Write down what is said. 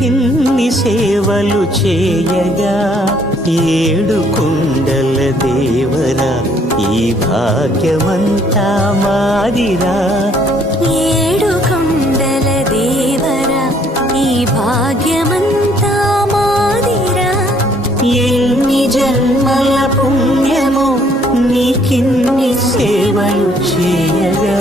నీకిన్ని సేవలు చేయగా ఏడు కుండల దేవరా ఈ భాగ్యమంతా మాదిరా. ఏడు కొండల దేవరా ఈ భాగ్యమంతా మాదిరా. ఎన్ని జన్మల పుణ్యమో నీకిన్ని సేవలు చేయగా.